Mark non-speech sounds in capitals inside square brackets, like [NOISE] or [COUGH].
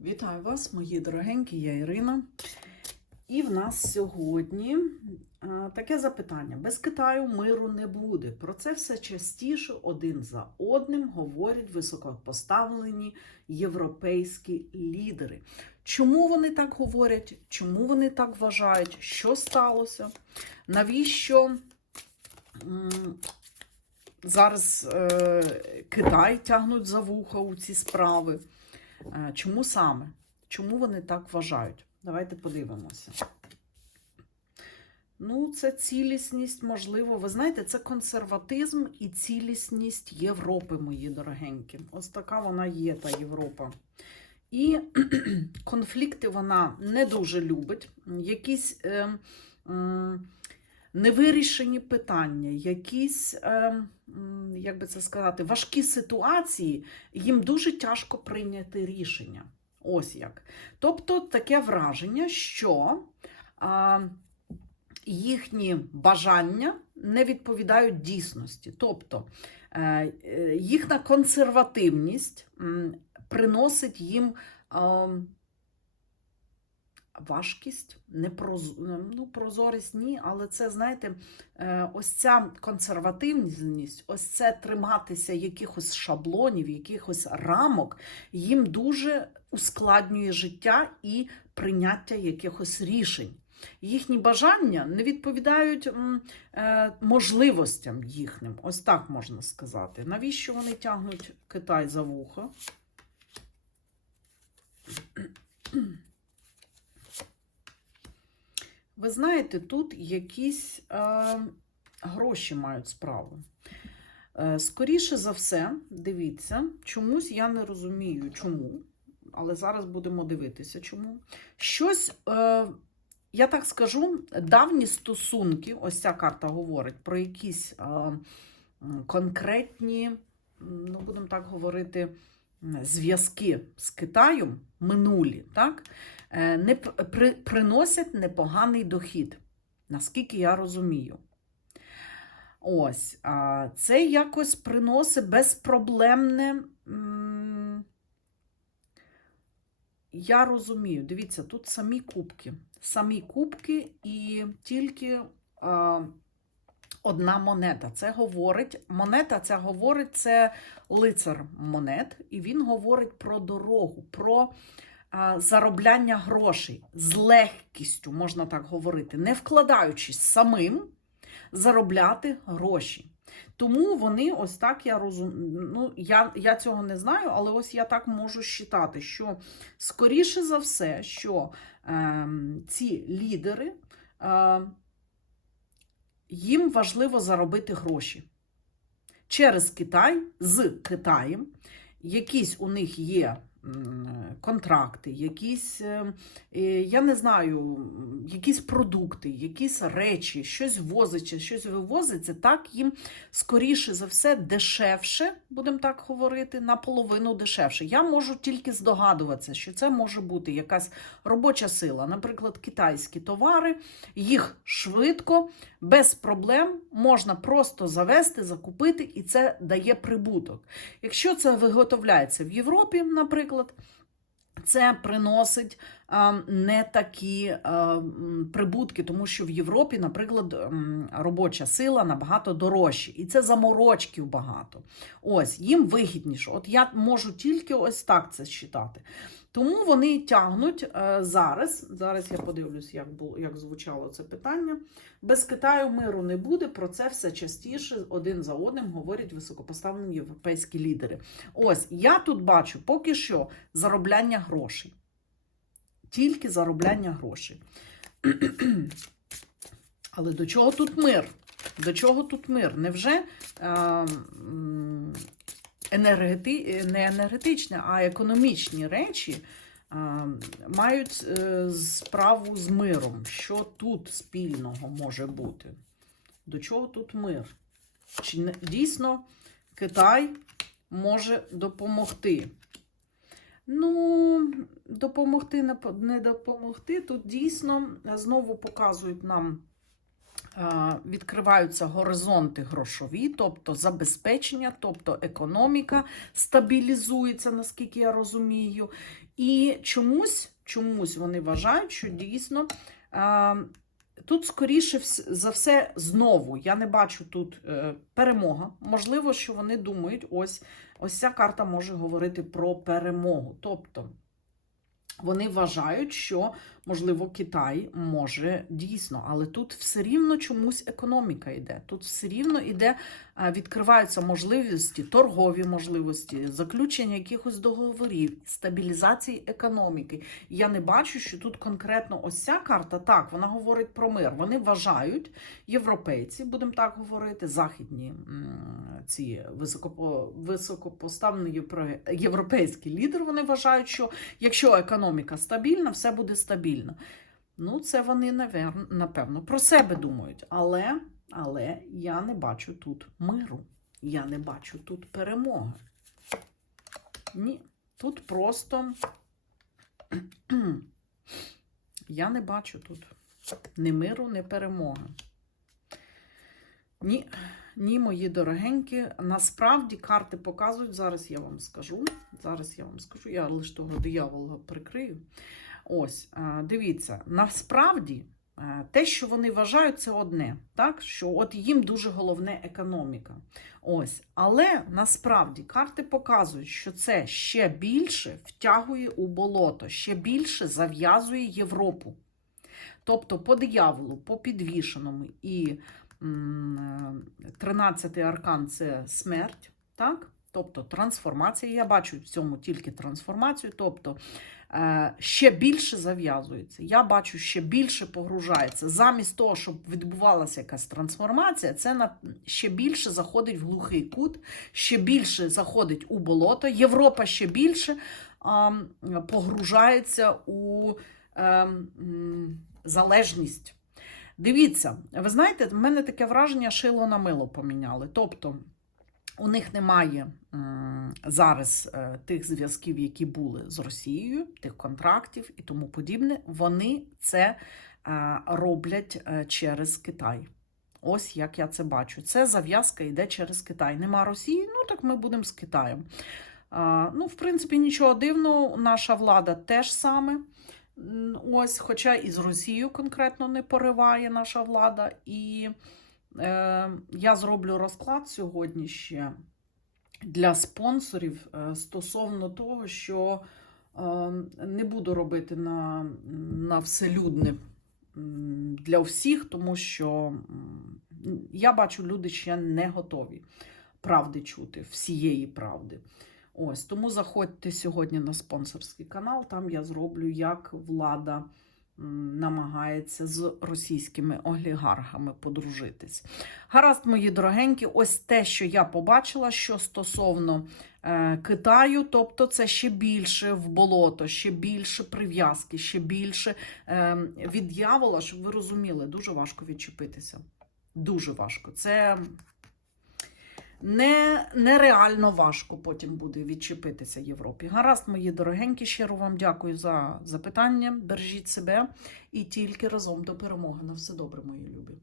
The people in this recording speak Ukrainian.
Вітаю вас, мої дорогенькі, я Ірина. І в нас сьогодні таке запитання: без Китаю миру не буде. Про це все частіше один за одним говорять високопоставлені європейські лідери. Чому вони так говорять? Чому вони так вважають? Що сталося? Навіщо зараз е, Китай тягнуть за вуха у ці справи? Е, Чому саме? Чому вони так вважають? Давайте подивимося. Ну, це цілісність, можливо. Ви знаєте, це консерватизм і цілісність Європи, мої дорогенькі. Ось така вона є, та Європа. І [CLEARS THROAT] конфлікти вона не дуже любить. Якісь е, м, невирішені питання, якісь, е, як би це сказати, важкі ситуації, їм дуже тяжко прийняти рішення. Ось як. Тобто таке враження, що а, їхні бажання не відповідають дійсності. Тобто е, е, їхня консервативність приносить їм. Важкість, непроз... ну, прозорість ні, але це, знаєте, е, ось ця консервативність, ось це триматися якихось шаблонів, якихось рамок, їм дуже ускладнює життя і прийняття якихось рішень. Їхні бажання не відповідають е, можливостям їхнім, ось так можна сказати. Навіщо вони тягнуть Китай за вухо? Ви знаєте, тут якісь е, гроші мають справу. Е, скоріше за все, дивіться, чомусь я не розумію, чому, але зараз будемо дивитися, чому. Щось, е, я так скажу, давні стосунки, ось ця карта говорить про якісь е, конкретні, ну, будемо так говорити, зв'язки з Китаєм минулі, так? Е, не при, приносять непоганий дохід, наскільки я розумію. Ось, а, це якось приносить безпроблемне. Я розумію, дивіться, тут самі кубки. Самі кубки і тільки одна монета. Це говорить, монета ця говорить, це лицар монет, і він говорить про дорогу, про заробляння грошей з легкістю, можна так говорити, не вкладаючись самим заробляти гроші. Тому вони ось так я розумію. Ну, я, я цього не знаю, але ось я так можу считати, що скоріше за все, що е, ці лідери, е, їм важливо заробити гроші через Китай, з Китаєм. Якісь у них є контракти, якісь, е, е, я не знаю, якісь продукти, якісь речі, щось возиться, щось вивозиться, так їм скоріше за все дешевше, будемо так говорити, наполовину дешевше. Я можу тільки здогадуватися, що це може бути якась робоча сила, наприклад, китайські товари, їх швидко, без проблем можна просто завести, закупити, і це дає прибуток. Якщо це виготовляється в Європі, наприклад, це приносить а, не такі а, прибутки, тому що в Європі, наприклад, робоча сила набагато дорожча, і це заморочків багато. Ось їм вигідніше. От я можу тільки ось так це считати. Тому вони тягнуть е, зараз. Зараз я подивлюсь, як було, як звучало це питання. Без Китаю миру не буде. Про це все частіше один за одним говорять високопоставлені європейські лідери. Ось я тут бачу поки що заробляння грошей. Тільки заробляння грошей. [CLEARS THROAT] Але до чого тут мир? До чого тут мир? Невже е, енергети... не енергетичні, а економічні речі мають е, справу з миром? Що тут спільного може бути? До чого тут мир? Чи дійсно Китай може допомогти? Ну, допомогти, не допомогти. Тут дійсно знову показують нам відкриваються горизонти грошові, тобто забезпечення, тобто економіка стабілізується, наскільки я розумію. І чомусь, чомусь вони вважають, що дійсно. е, Тут, скоріше за все, знову я не бачу тут е, перемога. Можливо, що вони думають, ось ось ця карта може говорити про перемогу. Тобто вони вважають, що, можливо, Китай може дійсно, але тут все рівно чомусь економіка йде. Тут все рівно йде, е, відкриваються можливості, торгові можливості, заключення якихось договорів, стабілізації економіки. Я не бачу, що тут конкретно ось ця карта, так, вона говорить про мир. Вони вважають, європейці, будемо так говорити, західні ці високопо, високопоставлені євро- європейські лідери, вони вважають, що якщо економіка стабільна, все буде стабільно. Ну, це вони, напевно, про себе думають. Але, але я не бачу тут миру. Я не бачу тут перемоги. Ні, тут просто [CLEARS THROAT] я не бачу тут ні миру, ні перемоги. Ні, ні, мої дорогенькі. Насправді карти показують, зараз я вам скажу. Зараз я вам скажу, я лише того диявола прикрию. Ось, е, дивіться, насправді е, те, що вони вважають, це одне, так? Що от їм дуже головне економіка. Ось, але насправді карти показують, що це ще більше втягує у болото, ще більше зав'язує Європу. Тобто по дияволу, по підвішеному і 13-й аркан це смерть, так? Тобто трансформація. Я бачу в цьому тільки трансформацію, тобто е, ще більше зав'язується. Я бачу, ще більше погружається. Замість того, щоб відбувалася якась трансформація, це ще більше заходить в глухий кут, ще більше заходить у болото. Європа ще більше погружається у е, залежність. Дивіться, ви знаєте, в мене таке враження шило на мило поміняли. Тобто у них немає зараз е, тих зв'язків, які були з Росією, тих контрактів і тому подібне. Вони це е, роблять е, через Китай. Ось як я це бачу. Це зав'язка йде через Китай. Нема Росії, ну так ми будемо з Китаєм. Ну, в принципі, нічого дивного, наша влада теж саме. Ось, хоча і з Росією конкретно не пориває наша влада. І е, я зроблю розклад сьогодні ще для спонсорів е, стосовно того, що е, не буду робити на, на вселюдне для всіх, тому що я бачу, люди ще не готові правди чути, всієї правди. Ось тому заходьте сьогодні на спонсорський канал. Там я зроблю, як влада намагається з російськими олігархами подружитись. Гаразд, мої дорогенькі, ось те, що я побачила, що стосовно е, Китаю, тобто це ще більше в болото, ще більше прив'язки, ще більше е, від дьявола, щоб ви розуміли, дуже важко відчепитися. Дуже важко. Це не, нереально важко потім буде відчепитися Європі. Гаразд, мої дорогенькі, щиро вам дякую за запитання. Бережіть себе і тільки разом до перемоги. На все добре, мої любі.